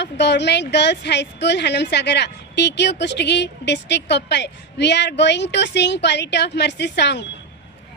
of Government Girls High School, Hanamsagara, TQ Kustagi, District Koppal. We are going to sing Quality of Mercy song.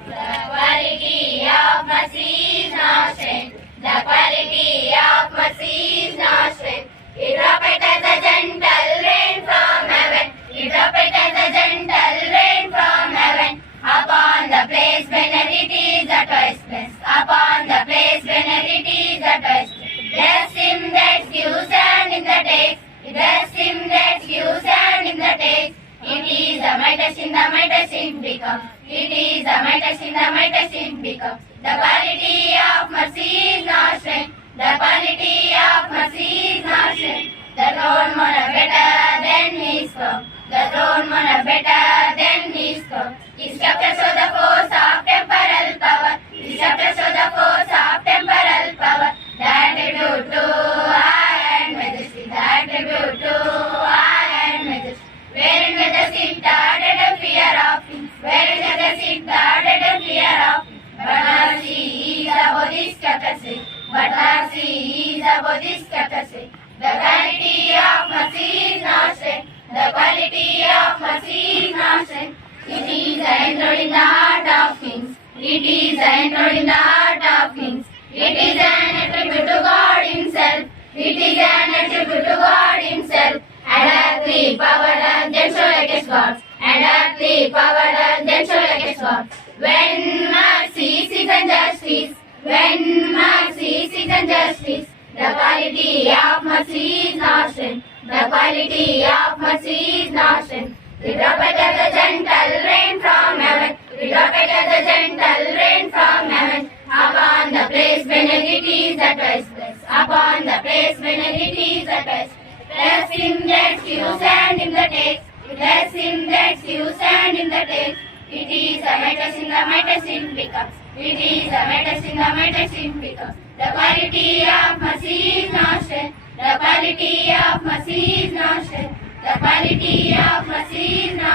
The quality of mercy is not strength. The quality of mercy is not strength. It droppeth as a gentle rain from heaven. It droppeth as a gentle rain from heaven. Upon the place whenever it is at twice blessed. Upon the place whenever it is at twice blessed. Bless him that gives and in the takes. Bless him that gives and in the takes. It is the mightiest in the mightiest in become. It is the mightiest in the mightiest in become. The quality of mercy is not strength. The quality of mercy is not strength. The throne more better than his throne. The throne more better than his throne. His scepter show the force of temporal power. His scepter show the force of temporal power. The attribute to high and majesty. The attribute to high and majesty. Wherein with the sit added a fear of him. Wherein with the sit added a fear of him. But mercy is above this capacity. But mercy is above this capacity. The quality of mercy is not strength. The quality of mercy is not strength. It is entered in the heart of kings. It is entered in the heart of kings. It is an attribute to God himself. It is an attribute to God himself. And earthly power does then show against gods. And earthly power does then show against gods. When mercy seeks and justice. When mercy seeks and justice. The quality of mercy is not strength. The quality of mercy is not strength. We drop it as a gentle rain from heaven. We drop it as a gentle rain from heaven. Upon the place when it is at rest. Upon the place when it is at rest. Bless him that gives and in the takes. Bless him that gives and in the takes. It is the mightiest in the mightiest in becomes. It is the mightiest in the mightiest in becomes. The quality of mercy is not strength. The quality of mercy is not strength. The quality of mercy is not